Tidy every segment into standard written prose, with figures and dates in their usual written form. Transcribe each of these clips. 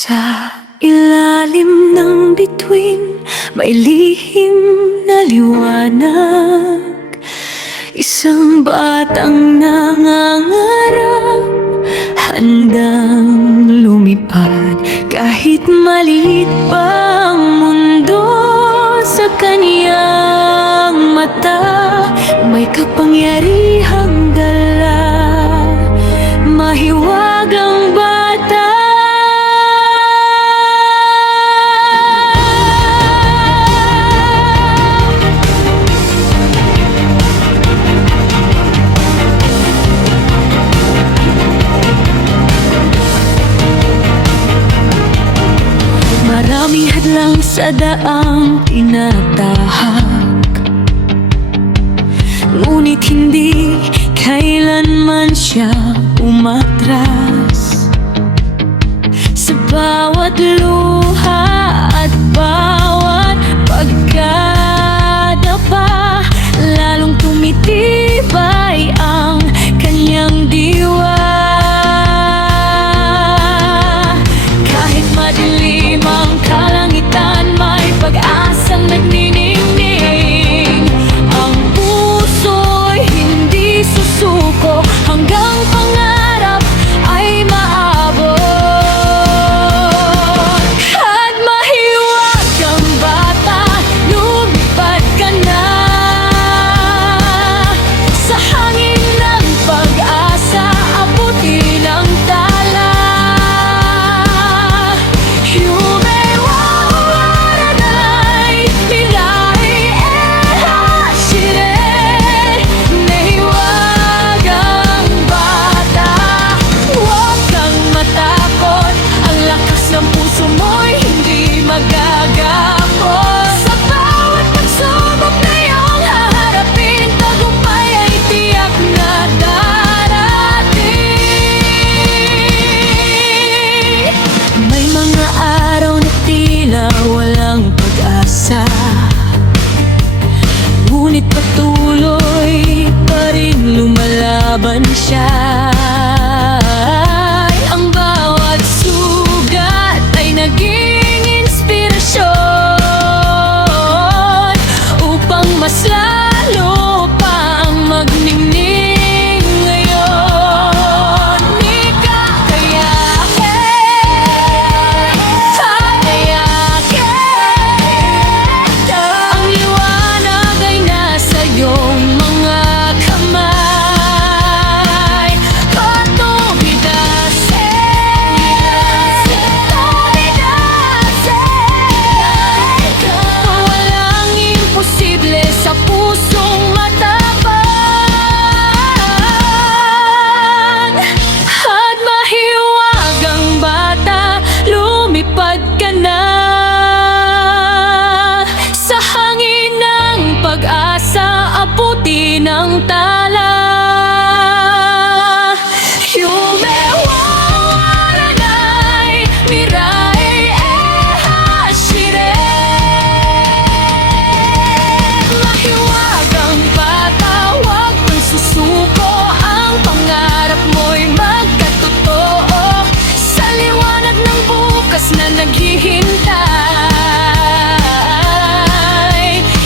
Sa ilalim ng bituin, may lihim na liwanag. Isang batang nangangarap, handang lumipad. Kahit maliit pa ang mundo sa kaniyang mata, may kapangyarihang dala, mahiwagang bata. Maraming hadlang sa daang tinatahak, ngunit hindi kailanman siya umatras. Sa bawat luha at bawat pagkadapa, lalong tumitibay ang kanyang diwa. Kahit madilim ang kalangitan, may pag-asang nagniningning. Ang puso'y hindi susuko hanggang pangarap ay maabot. At mahiwag kang bata, lumipad ka na sa hangin ng pag-asa, abutin ang tala. Walang pag-asa, ngunit patuloy pa rin lumalaban siya. Ang bawat sugat ay naging inspirasyon upang mas lalo pang magningning ngayon. Ika kaya sa pusong matapang. At mahiwag ang bata, lumipad ka na sa hangin ng pag-asa, abutin ang tala. Na naghihintay,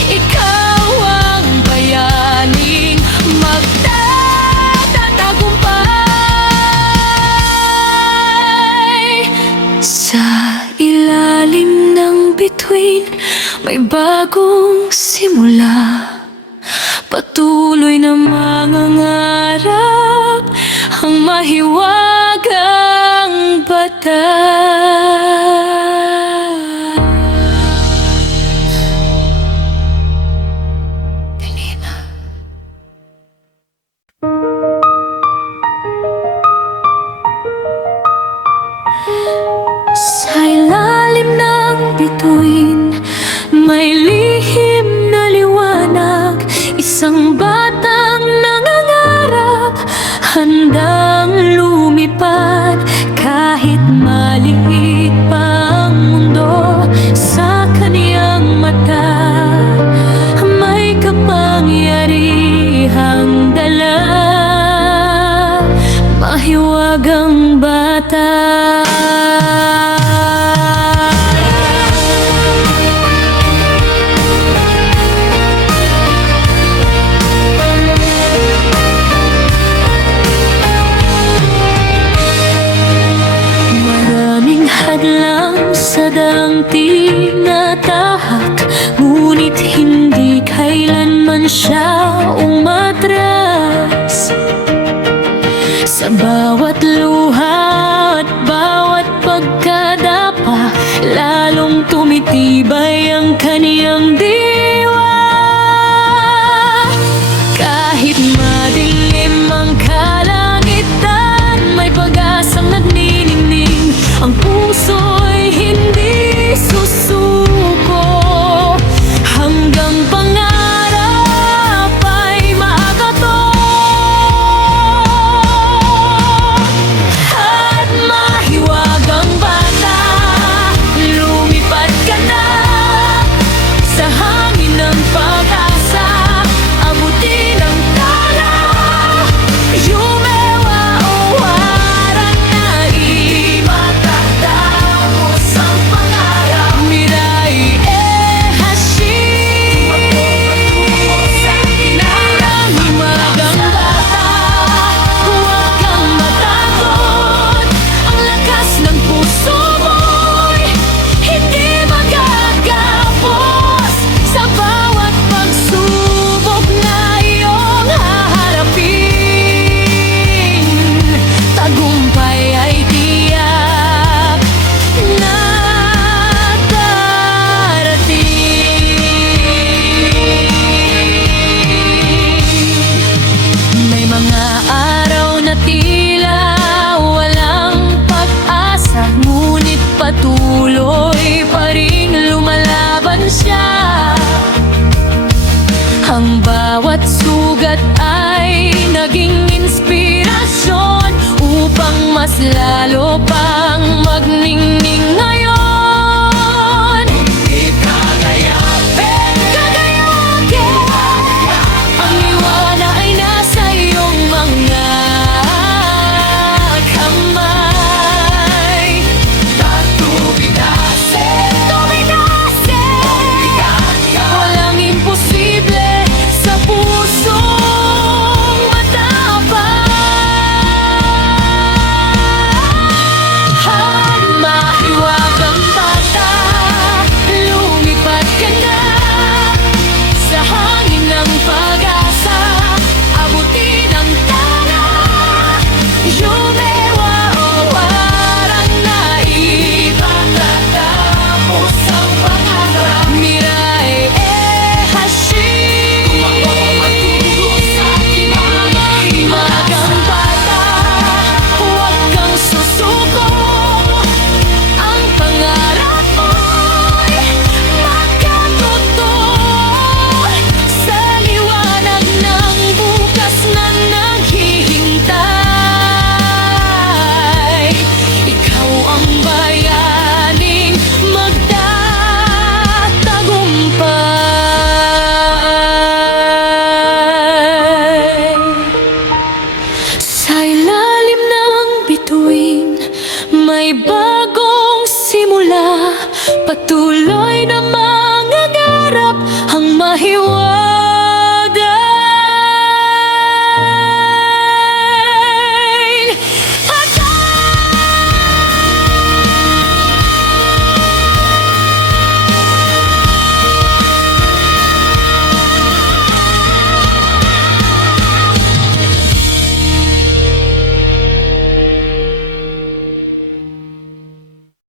ikaw ang bayaning magtatagumpay. Sa ilalim ng bituin, may bagong simula, patuloy na mangangarap ang mahiwagang bata. Sa ilalim ng bituin, may lihim na liwanag. Isang batang nangangarap, handang lumipad. Kahit maliit pa ang mundo sa kaniyang mata, may kapangyarihang dala, mahiwagang bata. hadlang sa daang tinatahak, ngunit hindi kailanman siya umatras. Sa bawat luha at bawat pagkadapa, lalong tumitibay ang kaniyang diwa. Kahit madilim ang kalangitan, may pag-asang nagniningning. Ang puso'y hindi susuko, hanggang pangarap ay maagaton. At mahiwagang bata, lumipad ka na sa hangin ng pag-asa, abutin ang tala. Yumewa o harang na imatatapos ang pangarap. Mirai e Hashim, himagang bata, huwag kang matakot. Ang lakas ng puso mo'y hindi magagapos. Sa bawat pagsubok na iyong haharapin, tagumpay ay tiyak na darating. May mga araw na tila walang pag-asa, ngunit patuloy pa ring lumalaban siya. Ang bawat sugat ay naging inspirasyon upang mas lalo pang magningning ngayon. Kagayapin, ang iwana ay nasa iyong mga kamay. Walang imposible sa pusong matapang. Mahiwagang bata, lumipad ka na sa hangin ng pag-asa, abutin ang tala. Yumewa o harang na ipatatapos ang pangarap. Mirai e Hashim, himagang bata, huwag kang susuko. Ang pangarap mo'y magkatotoo. Sa liwanag ng bukas na naghihintay, ikaw ang bayaning magtatagumpay. Sa ilalim ng bituin, may bagong simula, patuloy na